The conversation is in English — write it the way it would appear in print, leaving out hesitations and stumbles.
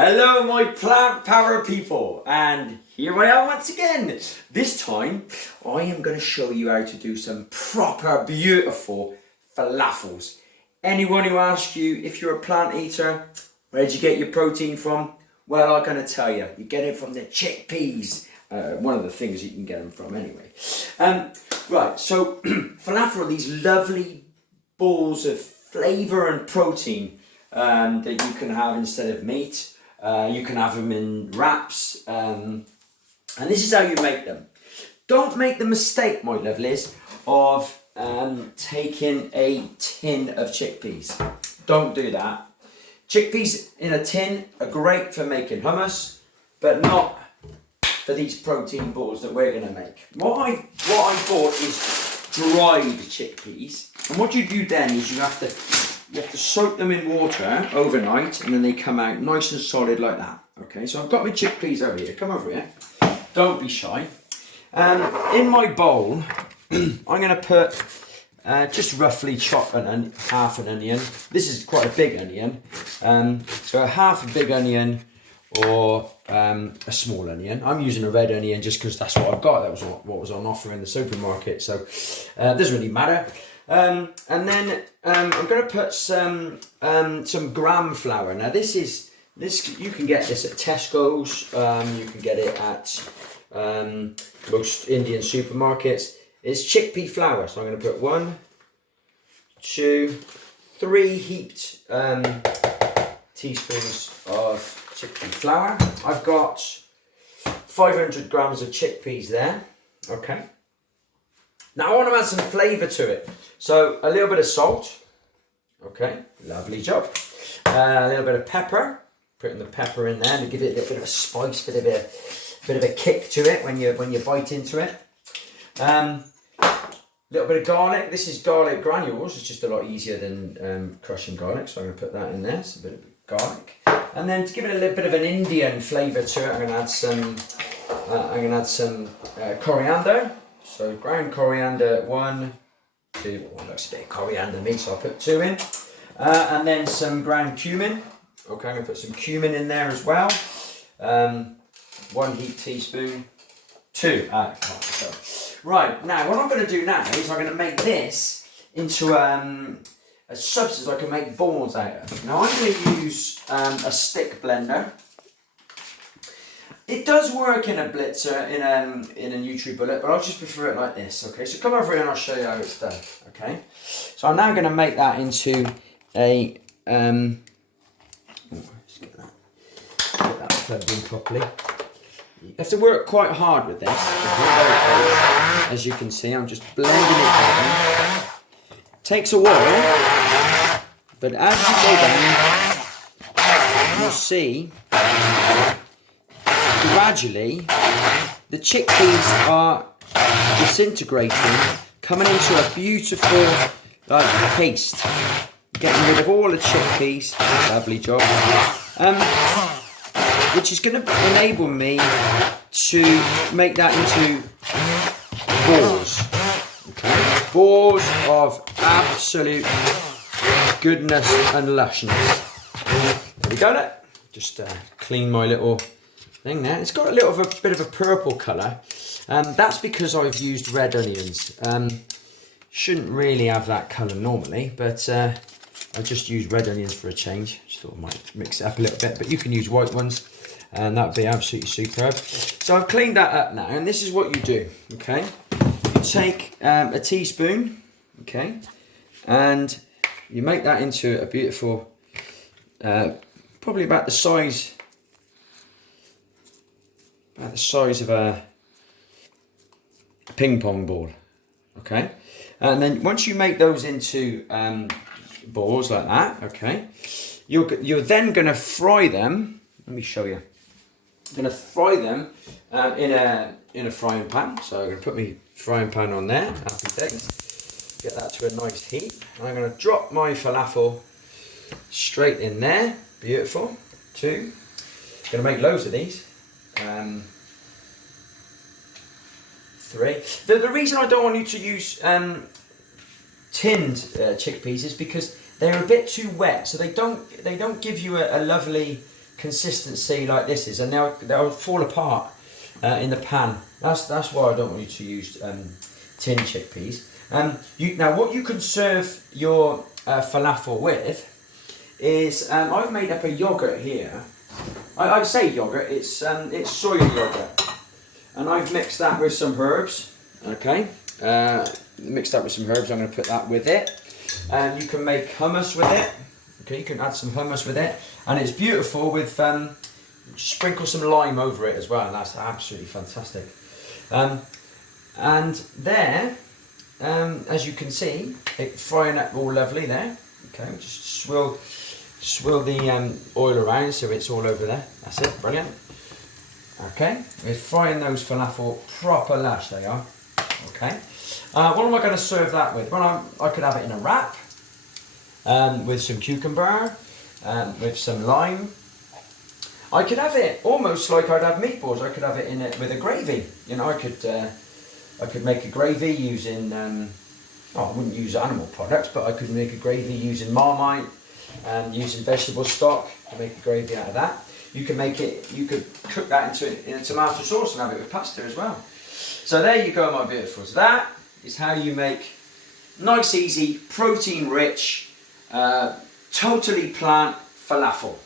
Hello my plant power people, and here I am once again. This time I am going to show you how to do some proper beautiful falafels. Anyone who asks you if you're a plant eater, where'd you get your protein from? Well, I'm going to tell you, you get it from the chickpeas. One of the things you can get them from anyway. Right, so falafel are these lovely balls of flavour and protein that you can have instead of meat. You can have them in wraps, and this is how you make them. Don't make the mistake, my lovelies, of taking a tin of chickpeas. Don't do that. Chickpeas in a tin are great for making hummus, but not for these protein balls that we're going to make. What I bought is dried chickpeas, and what you do then is you have to soak them in water overnight, and then they come out nice and solid like that. Okay, so I've got my chickpeas over here. Come over here. Don't be shy. In my bowl, I'm going to put just roughly chop half an onion. This is quite a big onion. So half a big onion or a small onion. I'm using a red onion just because that's what I've got. That was what was on offer in the supermarket. So it doesn't really matter. And then I'm going to put some gram flour. Now this you can get this at Tesco's. You can get it at most Indian supermarkets. It's chickpea flour. So I'm going to put 1, 2, 3 heaped teaspoons of chickpea flour. I've got 500 grams of chickpeas there. Okay. Now I want to add some flavour to it. So a little bit of salt. Okay, lovely job. A little bit of pepper. Putting the pepper in there to give it a little bit of a spice, bit of a kick to it when you bite into it. Little bit of garlic. This is garlic granules. It's just a lot easier than crushing garlic, so I'm going to put that in there. So a bit of garlic, and then to give it a little bit of an Indian flavour to it, I'm going to add some coriander. So ground coriander, 1, 2. Well, that's a bit of coriander meat, so I'll put 2 in, and then some ground cumin. Okay, I'm going to put some cumin in there as well. 1 heaped teaspoon, 2. Right, now what I'm going to do now is I'm going to make this into a substance I can make balls out of. Now I'm going to use a stick blender. It does work in a blitzer, in a NutriBullet, but I just prefer it like this. Okay, so come over here and I'll show you how it's done. Okay, so I'm now going to make that into a let's get that plugged in properly. You have to work quite hard with this. As you can see, I'm just blending it down. Takes a while, but as you go down, you'll see gradually the chickpeas are disintegrating, coming into a beautiful paste, getting rid of all the chickpeas. Lovely job. Which is going to enable me to make that into balls. Okay? Balls of absolute goodness and lushness. There we go. Just clean my little thing there. It's got a little bit of a purple colour. That's because I've used red onions. Shouldn't really have that colour normally, but I just used red onions for a change. Just thought I might mix it up a little bit, but you can use white ones, and that would be absolutely superb. So I've cleaned that up now, and this is what you do. Okay, you take a teaspoon, okay, and you make that into a beautiful, probably about the size of a ping pong ball. Okay, and then once you make those into balls like that, okay, you're then going to fry them. Let me show you. I'm going to fry them in a frying pan. So I'm going to put my frying pan on there. Happy days. Get that to a nice heat. I'm going to drop my falafel straight in there. Beautiful. 2. Going to make loads of these. 3. The reason I don't want you to use tinned chickpeas is because they're a bit too wet, so they don't give you a lovely consistency like this is, and they'll fall apart in the pan. That's why I don't want you to use tin chickpeas. Now what you can serve your falafel with is I've made up a yogurt here. I say yogurt, it's soya yogurt, and I've mixed that with some herbs. Okay, mixed that with some herbs. I'm going to put that with it, and you can make hummus with it. Okay, you can add some hummus with it, and it's beautiful with sprinkle some lime over it as well, and that's absolutely fantastic. And there, as you can see, it frying up all lovely there. Okay, just swirl the oil around so it's all over there. That's it, brilliant. Okay, we're frying those falafel proper lush, they are. Okay, what am I going to serve that with? Well, I could have it in a wrap with some cucumber, with some lime. I could have it almost like I'd have meatballs. I could have it in it with a gravy. You know, I could make a gravy using. I wouldn't use animal products, but I could make a gravy using Marmite and using vegetable stock to make a gravy out of that. You can make it. You could cook that in a tomato sauce and have it with pasta as well. So there you go, my beautifuls. That is how you make nice, easy, protein-rich, totally plant falafel.